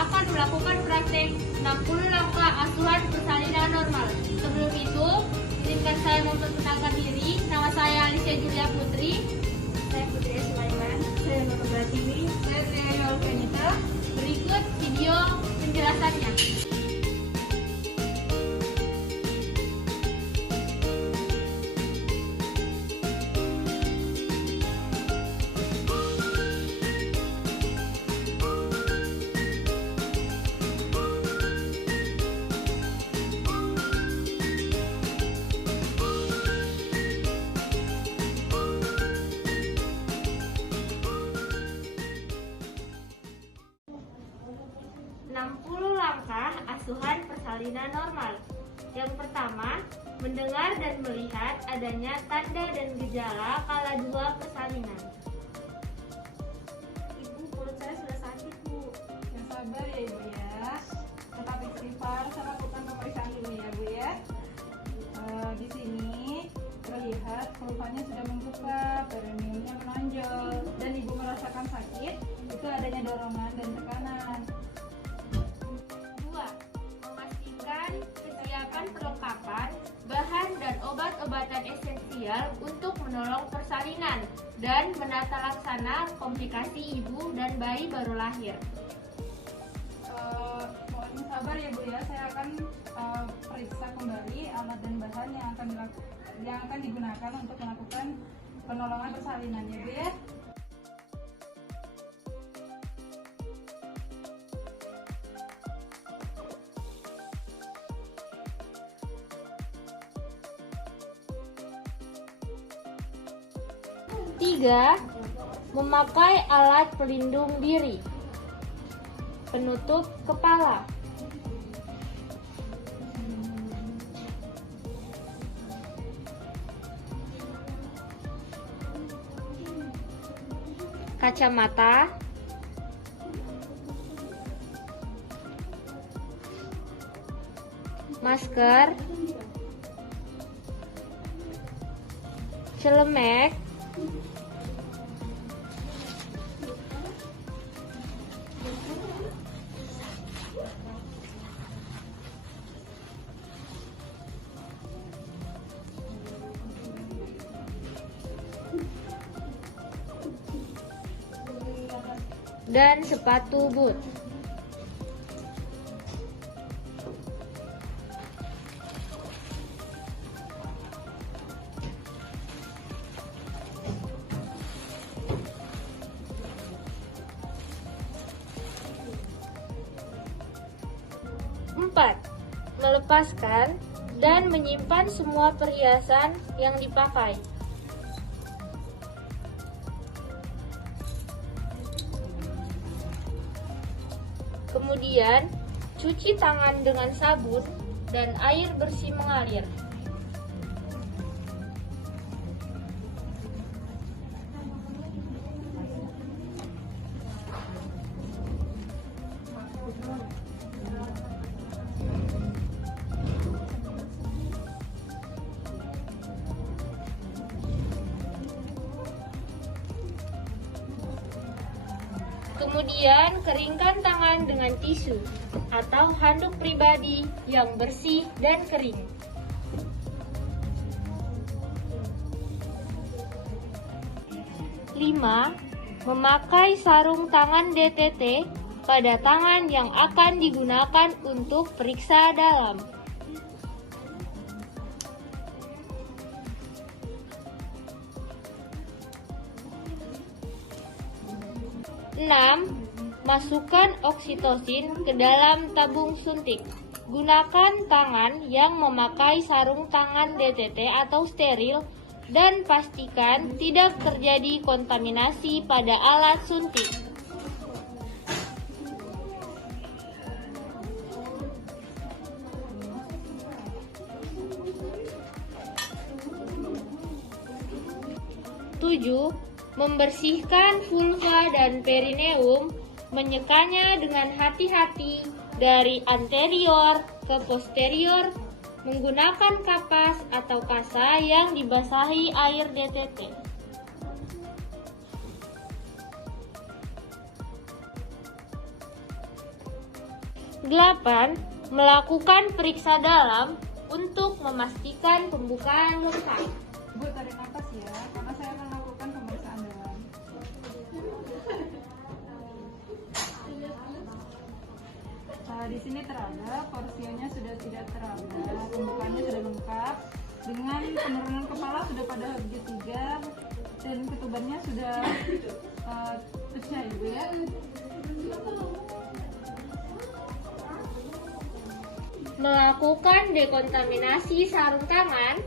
akan melakukan praktek 60 langkah asuhan persalinan normal. Sebelum itu, izinkan saya memperkenalkan diri. Nama saya Alicia Julia Putri. Saya Putri Sulaiman. Saya Nurul Batini. Saya Triana Alvenita. Berikut video penjelasannya. Langkah asuhan persalinan normal. Yang pertama, mendengar dan melihat adanya tanda dan gejala kala dua persalinan. Ibu, perut saya sudah sakit, Bu. Yang sabar ya, Ibu ya. Tetap istighfar, saya lakukan pemeriksaan dulu ya, Bu ya. Di sini terlihat keluhannya sudah membuka, perineumnya menonjol, dan Ibu merasakan sakit. Itu adanya dorongan dan tekanan. Kesiapan perlengkapan, bahan dan obat-obatan esensial untuk menolong persalinan dan menata laksana komplikasi ibu dan bayi baru lahir. Mohon sabar ya Bu ya, saya akan periksa kembali alat dan bahan yang akan digunakan untuk melakukan penolongan persalinan ya Bu ya. Tiga, memakai alat pelindung diri, penutup kepala. Kacamata, masker, celemek, dan sepatu boot. Empat, melepaskan dan menyimpan semua perhiasan yang dipakai. Kemudian, cuci tangan dengan sabun dan air bersih mengalir. Kemudian keringkan tangan dengan tisu atau handuk pribadi yang bersih dan kering. 5. Memakai sarung tangan DTT pada tangan yang akan digunakan untuk periksa dalam. 6. Masukkan oksitosin ke dalam tabung suntik. Gunakan tangan yang memakai sarung tangan DTT atau steril dan pastikan tidak terjadi kontaminasi pada alat suntik. Tujuh, membersihkan vulva dan perineum, menyekanya dengan hati-hati dari anterior ke posterior menggunakan kapas atau kasa yang dibasahi air DTT. 8. Melakukan periksa dalam untuk memastikan pembukaan lengkap. Ibu tarik nafas ya, karena saya akan lakukan pemeriksaan dalam. Di sini terada, porsinya sudah tidak terada, pembukaannya sudah lengkap, dengan penurunan kepala sudah pada segitiga dan ketubannya sudah pecah ibu ya. Melakukan dekontaminasi sarung tangan.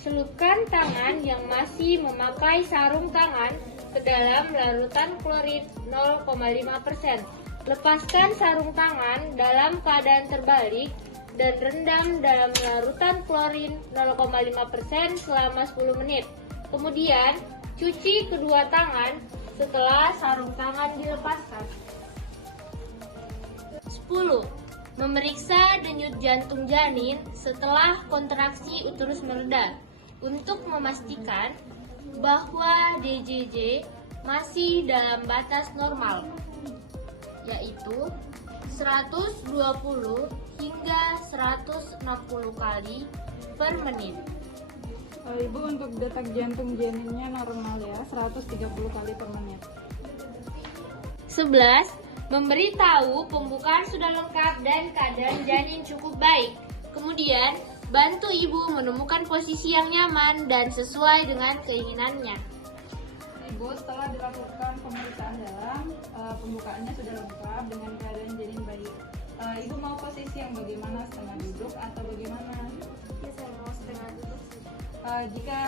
Selupkan tangan yang masih memakai sarung tangan ke dalam larutan klorid 0,5%. Lepaskan sarung tangan dalam keadaan terbalik dan rendam dalam larutan klorin 0,5% selama 10 menit. Kemudian, cuci kedua tangan setelah sarung tangan dilepaskan. 10. Memeriksa denyut jantung janin setelah kontraksi uterus mereda untuk memastikan bahwa DJJ masih dalam batas normal, yaitu 120 hingga 160 kali per menit. Ibu untuk detak jantung janinnya normal ya, 130 kali per menit. 11. Memberitahu pembukaan sudah lengkap dan keadaan janin cukup baik. Kemudian, bantu ibu menemukan posisi yang nyaman dan sesuai dengan keinginannya. Ibu, setelah dilakukan pemeriksaan dalam, pembukaannya sudah lengkap dengan keadaan janin baik. Ibu mau posisi yang bagaimana, setengah duduk atau bagaimana? Ya, saya mau setengah duduk. Jika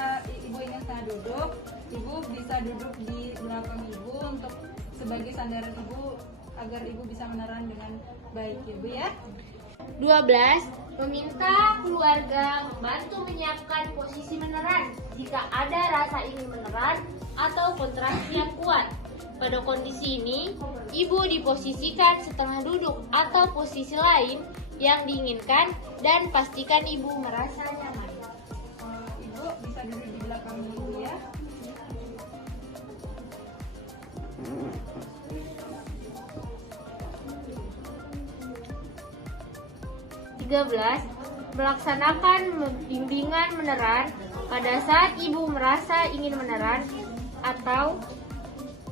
ibu ingin setengah duduk, ibu bisa duduk di belakang ibu untuk sebagai sandaran ibu agar ibu bisa meneran dengan baik, ibu ya. 12. Meminta keluarga membantu menyiapkan posisi meneran jika ada rasa ingin meneran atau kontraksi yang kuat. Pada kondisi ini, ibu diposisikan setengah duduk atau posisi lain yang diinginkan dan pastikan ibu merasa nyaman. Ibu bisa duduk di belakang ibu ya. 13. Melaksanakan bimbingan meneran pada saat ibu merasa ingin meneran atau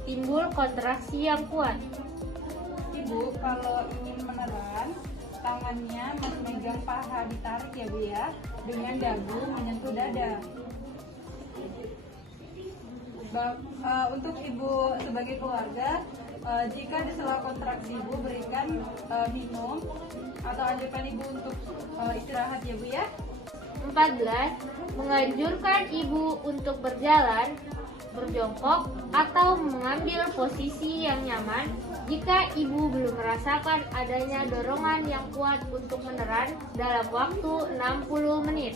timbul kontraksi yang kuat. Ibu kalau ingin meneran, tangannya memegang paha ditarik ya Bu ya, dengan dagu menyentuh dada. Untuk ibu sebagai keluarga, jika di sela kontraksi ibu berikan minum atau anjurkan ibu untuk istirahat ya Bu ya. 14. Menganjurkan ibu untuk berjalan, berjongkok, atau mengambil posisi yang nyaman jika ibu belum merasakan adanya dorongan yang kuat untuk meneran dalam waktu 60 menit.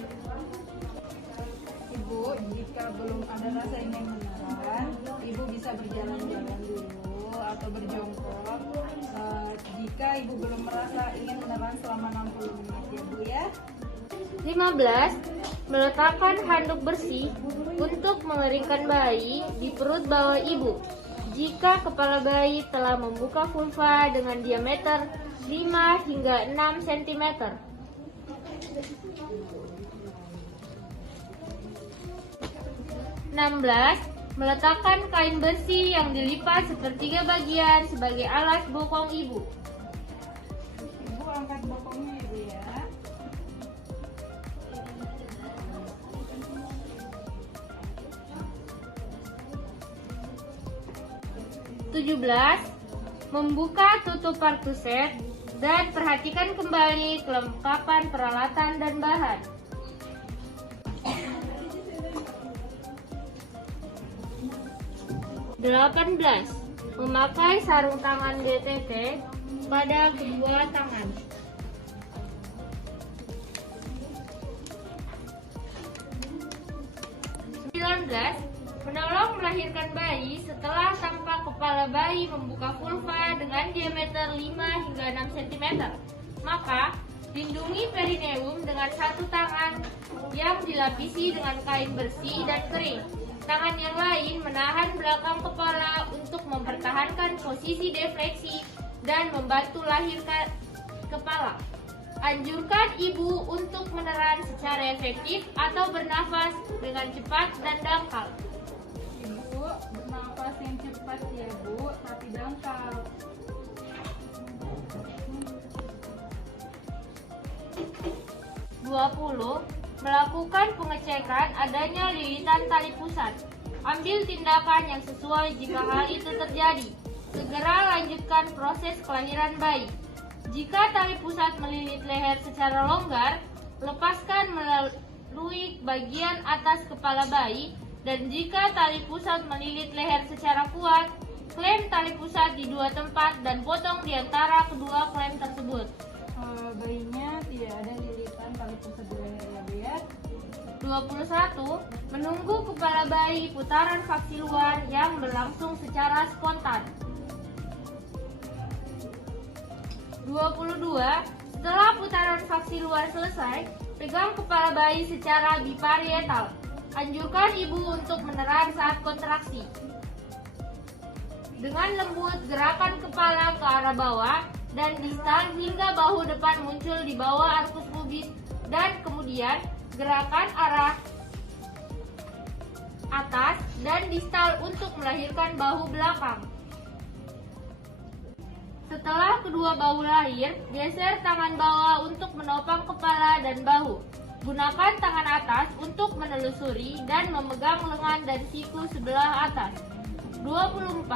Ibu, jika belum ada rasa ingin meneran, ibu bisa berjalan-jalan dulu atau berjongkok. Jika ibu belum merasa ingin meneran selama 60 menit ya Bu ya. 15. Meletakkan handuk bersih untuk mengeringkan bayi di perut bawah ibu jika kepala bayi telah membuka vulva dengan diameter 5 hingga 6 cm. 16. Meletakkan kain bersih yang dilipat sepertiga bagian sebagai alas bokong ibu. Ibu angkat bokongnya Ibu ya. 17. Membuka tutup partuset dan perhatikan kembali kelengkapan peralatan dan bahan. 18. Memakai sarung tangan GTT pada kedua tangan. 19. Menolong melahirkan bayi setelah tampak kepala bayi membuka vulva dengan diameter 5 hingga 6 cm. Maka, lindungi perineum dengan satu tangan yang dilapisi dengan kain bersih dan kering. Tangan yang lain menahan belakang kepala untuk mempertahankan posisi defleksi dan membantu kepala. Anjurkan ibu untuk meneran secara efektif atau bernafas dengan cepat dan dangkal. Ibu bernafas yang cepat ya Bu, tapi dangkal. 20. Melakukan pengecekan adanya lilitan tali pusat. Ambil tindakan yang sesuai jika hal itu terjadi. Segera lanjutkan proses kelahiran bayi. Jika tali pusat melilit leher secara longgar, lepaskan melalui bagian atas kepala bayi, dan jika tali pusat melilit leher secara kuat, klem tali pusat di dua tempat dan potong di antara kedua klem tersebut. Bayinya tidak ada lilitan tali pusat di leher ya Bu ya. 21. Menunggu kepala bayi putaran vaksi luar yang berlangsung secara spontan. 22. Setelah putaran vaksi luar selesai, pegang kepala bayi secara biparietal. Anjurkan ibu untuk meneran saat kontraksi. Dengan lembut, gerakan kepala ke arah bawah dan distal hingga bahu depan muncul di bawah arkus pubis, dan kemudian gerakan arah atas dan distal untuk melahirkan bahu belakang. Setelah kedua bahu lahir, geser tangan bawah untuk menopang kepala dan bahu. Gunakan tangan atas untuk menelusuri dan memegang lengan dan siku sebelah atas. 24.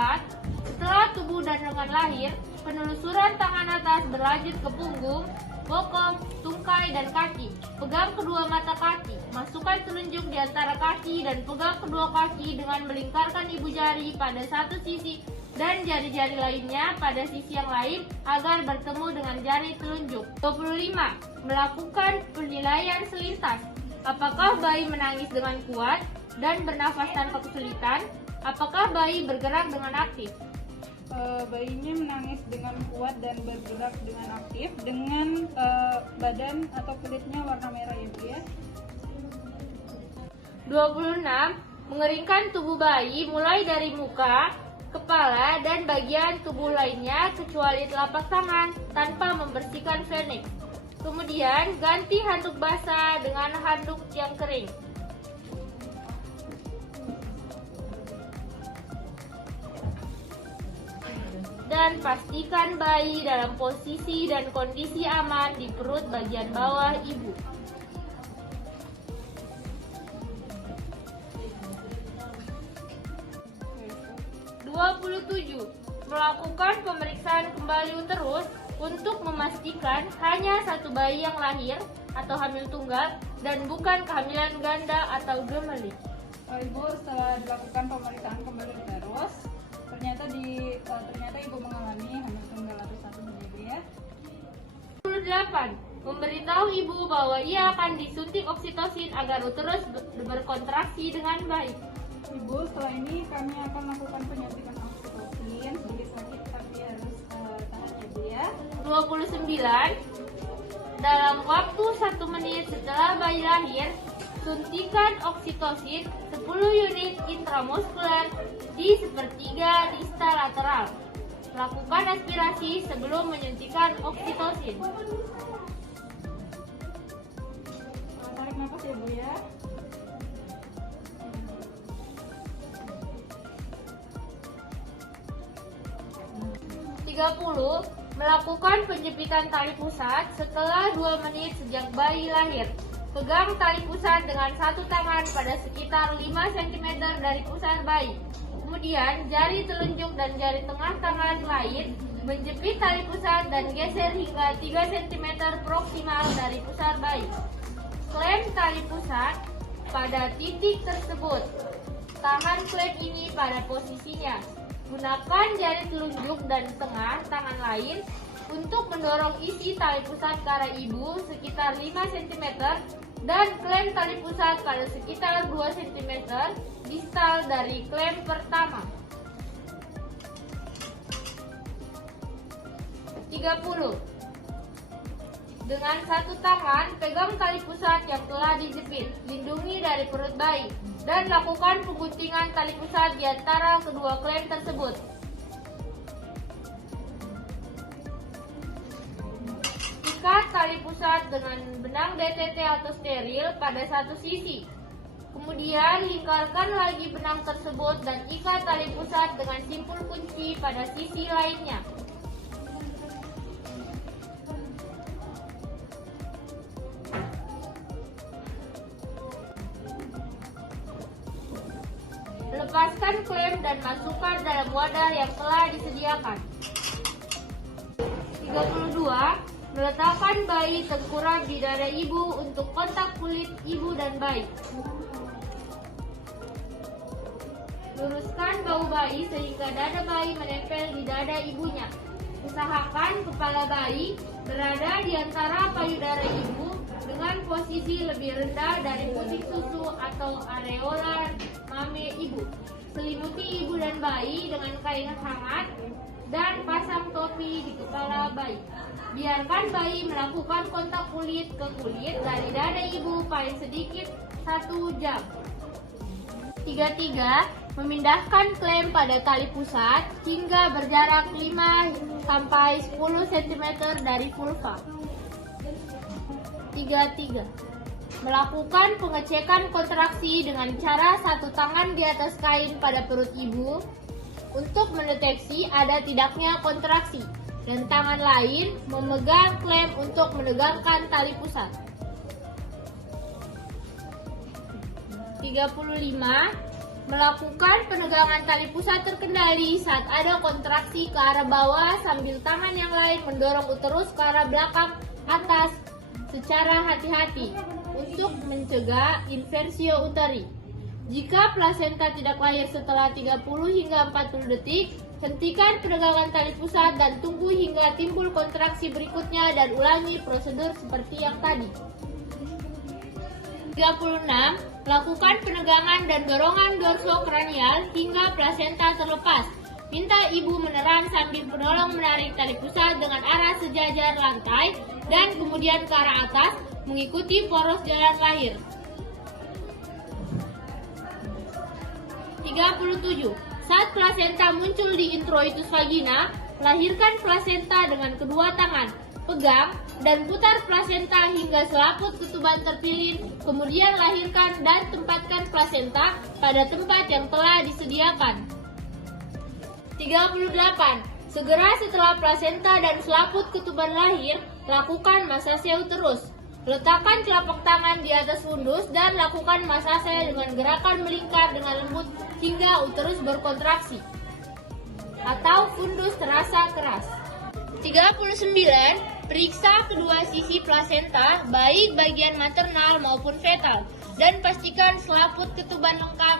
Setelah tubuh dan lengan lahir, penelusuran tangan atas berlanjut ke punggung, bokong, tungkai, dan kaki. Pegang kedua mata kaki, masukkan telunjuk di antara kaki dan pegang kedua kaki dengan melingkarkan ibu jari pada satu sisi dan jari-jari lainnya pada sisi yang lain agar bertemu dengan jari telunjuk. 25. Melakukan penilaian selintas. Apakah bayi menangis dengan kuat dan bernafas tanpa kesulitan? Apakah bayi bergerak dengan aktif? Bayinya menangis dengan kuat dan bergerak dengan aktif dengan badan atau kulitnya warna merah ya Bu ya. 26. Mengeringkan tubuh bayi mulai dari muka, kepala, dan bagian tubuh lainnya kecuali telapak tangan tanpa membersihkan Vernix. Kemudian ganti handuk basah dengan handuk yang kering. Dan pastikan bayi dalam posisi dan kondisi aman di perut bagian bawah ibu. 27. Melakukan pemeriksaan kembali uterus untuk memastikan hanya satu bayi yang lahir atau hamil tunggal dan bukan kehamilan ganda atau gemeli. Ibu setelah dilakukan pemeriksaan kembali uterus, ternyata ibu mengalami hamil tunggal atau satu bayi ya. 28. Memberitahu ibu bahwa ia akan disuntik oksitosin agar uterus berkontraksi dengan baik. Ibu, setelah ini kami akan melakukan penyuntikan oksitosin. Sedikit sakit tapi harus tahan ya Bu ya. 29. Dalam waktu 1 menit setelah bayi lahir, suntikan oksitosin 10 unit intramuskuler di sepertiga distal lateral. Lakukan aspirasi sebelum menyuntikan oksitosin. Tarik nafas ya Bu ya. 30. Melakukan penjepitan tali pusat setelah 2 menit sejak bayi lahir. Pegang tali pusat dengan satu tangan pada sekitar 5 cm dari pusar bayi. Kemudian jari telunjuk dan jari tengah tangan lain menjepit tali pusat dan geser hingga 3 cm proksimal dari pusar bayi. Klem tali pusat pada titik tersebut. Tahan klem ini pada posisinya. Gunakan jari telunjuk dan tengah tangan lain untuk mendorong isi tali pusat ke arah ibu sekitar 5 cm dan klem tali pusat pada sekitar 2 cm distal dari klem pertama. 30. Dengan satu tangan, pegang tali pusat yang telah dijepit, lindungi dari perut bayi, dan lakukan pengguntingan tali pusat di antara kedua klem tersebut. ikat tali pusat dengan benang DTT atau steril pada satu sisi. Kemudian lingkarkan lagi benang tersebut dan ikat tali pusat dengan simpul kunci pada sisi lainnya. Lepaskan klem dan masukkan dalam wadah yang telah disediakan. 32. Meletakkan bayi tengkurap di dada ibu untuk kontak kulit ibu dan bayi. Luruskan bau bayi sehingga dada bayi menempel di dada ibunya. Usahakan kepala bayi berada di antara payudara ibu dengan posisi lebih rendah dari puting susu atau areola mame ibu. Selimuti ibu dan bayi dengan kain hangat dan pasang topi di kepala bayi. Biarkan bayi melakukan kontak kulit ke kulit dari dada ibu paling sedikit 1 jam. 33. Memindahkan klem pada tali pusat hingga berjarak 5 sampai 10 cm dari vulva. 33. Melakukan pengecekan kontraksi dengan cara satu tangan di atas kain pada perut ibu untuk mendeteksi ada tidaknya kontraksi, dan tangan lain memegang klem untuk menegangkan tali pusat. 35. Melakukan penegangan tali pusat terkendali saat ada kontraksi ke arah bawah sambil tangan yang lain mendorong uterus ke arah belakang atas secara hati-hati untuk mencegah inversio uteri. Jika plasenta tidak lahir setelah 30 hingga 40 detik, hentikan penegangan tali pusat dan tunggu hingga timbul kontraksi berikutnya dan ulangi prosedur seperti yang tadi. 36. Lakukan penegangan dan dorongan dorsokranial hingga plasenta terlepas. Minta ibu meneran sambil menolong menarik tali pusat dengan arah sejajar lantai dan kemudian ke arah atas mengikuti poros jalan lahir. 37. Saat plasenta muncul di introitus vagina, lahirkan plasenta dengan kedua tangan. Pegang dan putar plasenta hingga selaput ketuban terpilih, kemudian lahirkan dan tempatkan plasenta pada tempat yang telah disediakan. 38. Segera setelah plasenta dan selaput ketuban lahir, lakukan masase uterus. Letakkan telapak tangan di atas fundus dan lakukan masase dengan gerakan melingkar dengan lembut hingga uterus berkontraksi atau fundus terasa keras. 39. Periksa kedua sisi plasenta, baik bagian maternal maupun fetal, dan pastikan selaput ketuban lengkap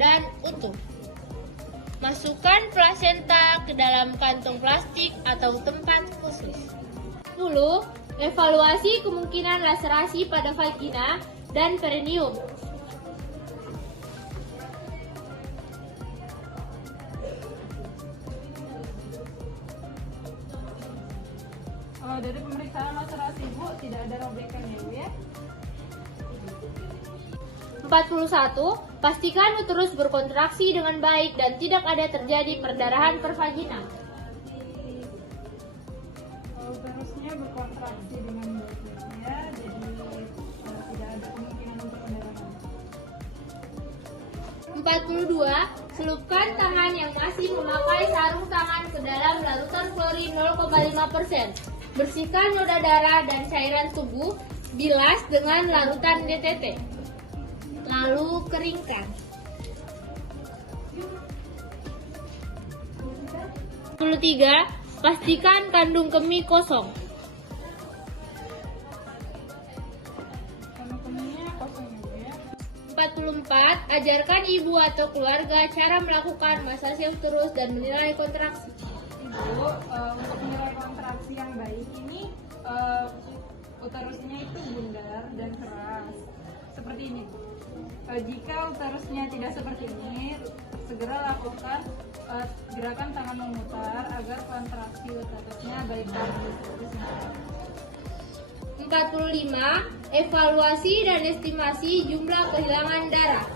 dan utuh. Masukkan plasenta ke dalam kantong plastik atau tempat khusus. 10. Evaluasi kemungkinan laserasi pada vagina dan perineum. Dari pemeriksaan laserasi ibu tidak ada robekan ya Bu ya. 41. Pastikan uterus berkontraksi dengan baik dan tidak ada terjadi perdarahan per vagina. Uterusnya berkontraksi dengan baik ya, jadi tidak ada kemungkinan untuk pendarahan. 42. Selupkan tangan yang masih memakai sarung tangan ke dalam larutan klorin 0,5%. Bersihkan noda darah dan cairan tubuh, bilas dengan larutan DTT. Lalu keringkan. 43. Pastikan kandung kemih kosong. Kandung kemihnya kosong ya. 44. Ajarkan ibu atau keluarga cara melakukan masase uterus dan menilai kontraksi. Ibu, untuk menilai kontraksi yang baik ini uterusnya itu bundar dan keras seperti ini. Jika uterusnya tidak seperti ini, segera lakukan gerakan tangan memutar agar kontraksi uterusnya baik dan seperti ini. 45. Evaluasi dan estimasi jumlah kehilangan darah.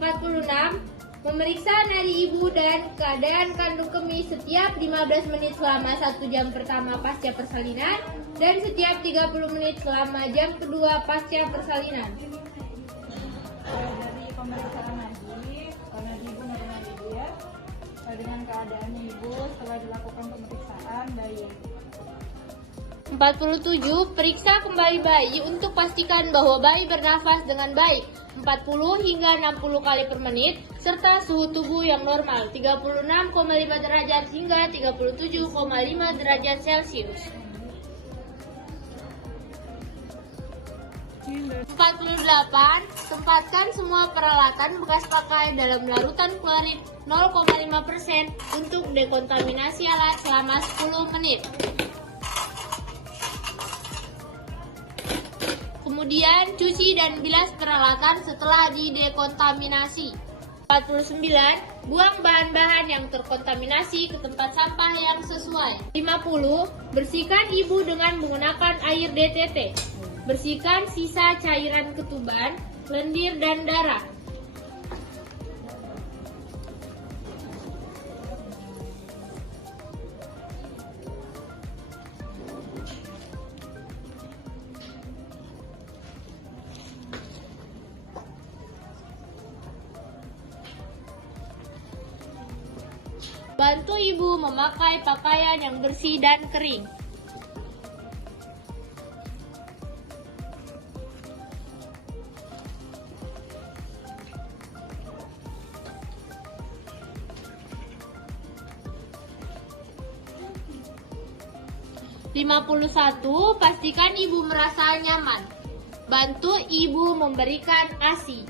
46. Memeriksa nadi ibu dan keadaan kandung kemih setiap 15 menit selama 1 jam pertama pasca persalinan dan setiap 30 menit selama jam kedua pasca persalinan. Dari pemeriksaan nadi, karena ibu normal ibu ya, dengan keadaan ibu setelah dilakukan pemeriksaan bayi. 47. Periksa kembali bayi untuk pastikan bahwa bayi bernafas dengan baik 40 hingga 60 kali per menit serta suhu tubuh yang normal 36,5 derajat hingga 37,5 derajat Celcius. 48. Tempatkan semua peralatan bekas pakai dalam larutan klorin 0,5% untuk dekontaminasi alat selama 10 menit. Kemudian cuci dan bilas peralatan setelah didekontaminasi. 49. Buang bahan-bahan yang terkontaminasi ke tempat sampah yang sesuai. 50. Bersihkan ibu dengan menggunakan air DTT. Bersihkan sisa cairan ketuban, lendir, dan darah. Bantu ibu memakai pakaian yang bersih dan kering. Pastikan ibu merasa nyaman. Bantu ibu memberikan ASI.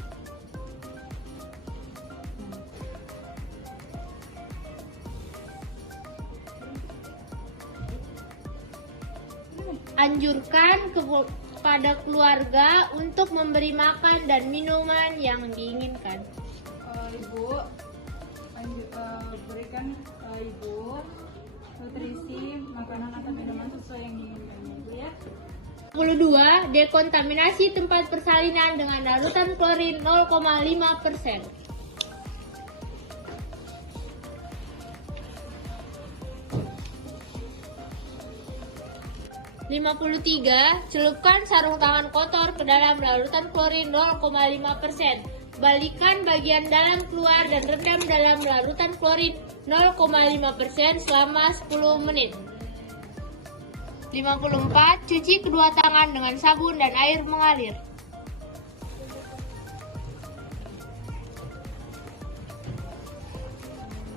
Anjurkan kepada keluarga untuk memberi makan dan minuman yang diinginkan. Ibu berikan ibu nutrisi makanan atau minuman sesuai yang diinginkan ibu ya. 52. Dekontaminasi tempat persalinan dengan larutan klorin 0,5%. 53. Celupkan sarung tangan kotor ke dalam larutan klorin 0,5%. Balikan bagian dalam keluar dan rendam dalam larutan klorin 0,5% selama 10 menit. 54. Cuci kedua tangan dengan sabun dan air mengalir.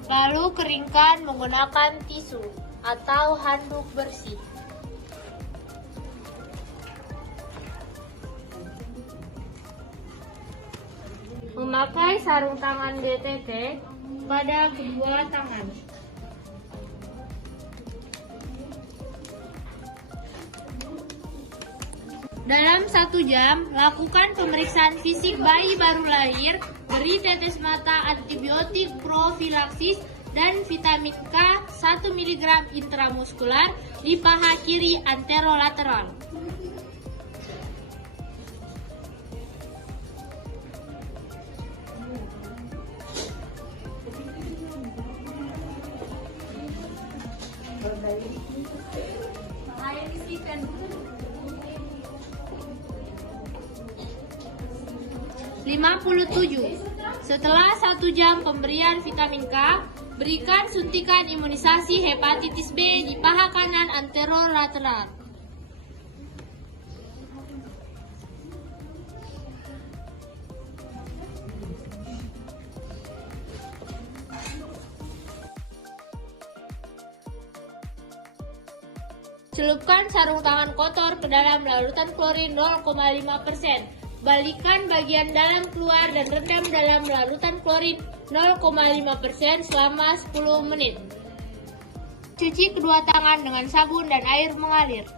Lalu keringkan menggunakan tisu atau handuk bersih. Memakai sarung tangan DTT pada kedua tangan. Dalam 1 jam, lakukan pemeriksaan fisik bayi baru lahir, beri tetes mata antibiotik profilaksis dan vitamin K 1 mg intramuskular di paha kiri anterolateral. Setelah 1 jam pemberian vitamin K, berikan suntikan imunisasi hepatitis B di paha kanan anterolateral. Celupkan sarung tangan kotor ke dalam larutan klorin 0,5%. Balikan bagian dalam keluar dan rendam dalam larutan klorin 0,5% selama 10 menit. Cuci kedua tangan dengan sabun dan air mengalir.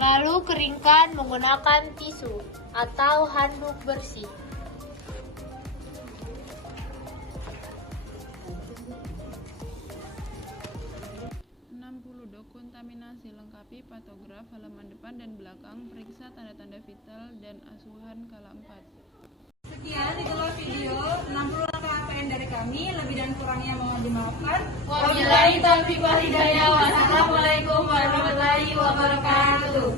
Lalu keringkan menggunakan tisu atau handuk bersih. Dekontaminasi, lengkapi patograf halaman depan dan belakang, periksa tanda-tanda vital dan asuhan kala 4. Sekian itulah video 60 langkah APN dari kami. Lebih dan kurangnya mohon dimaafkan. Wabillahi taufiq wal hidayah. Wassalamualaikum warahmatullahi wabarakatuh.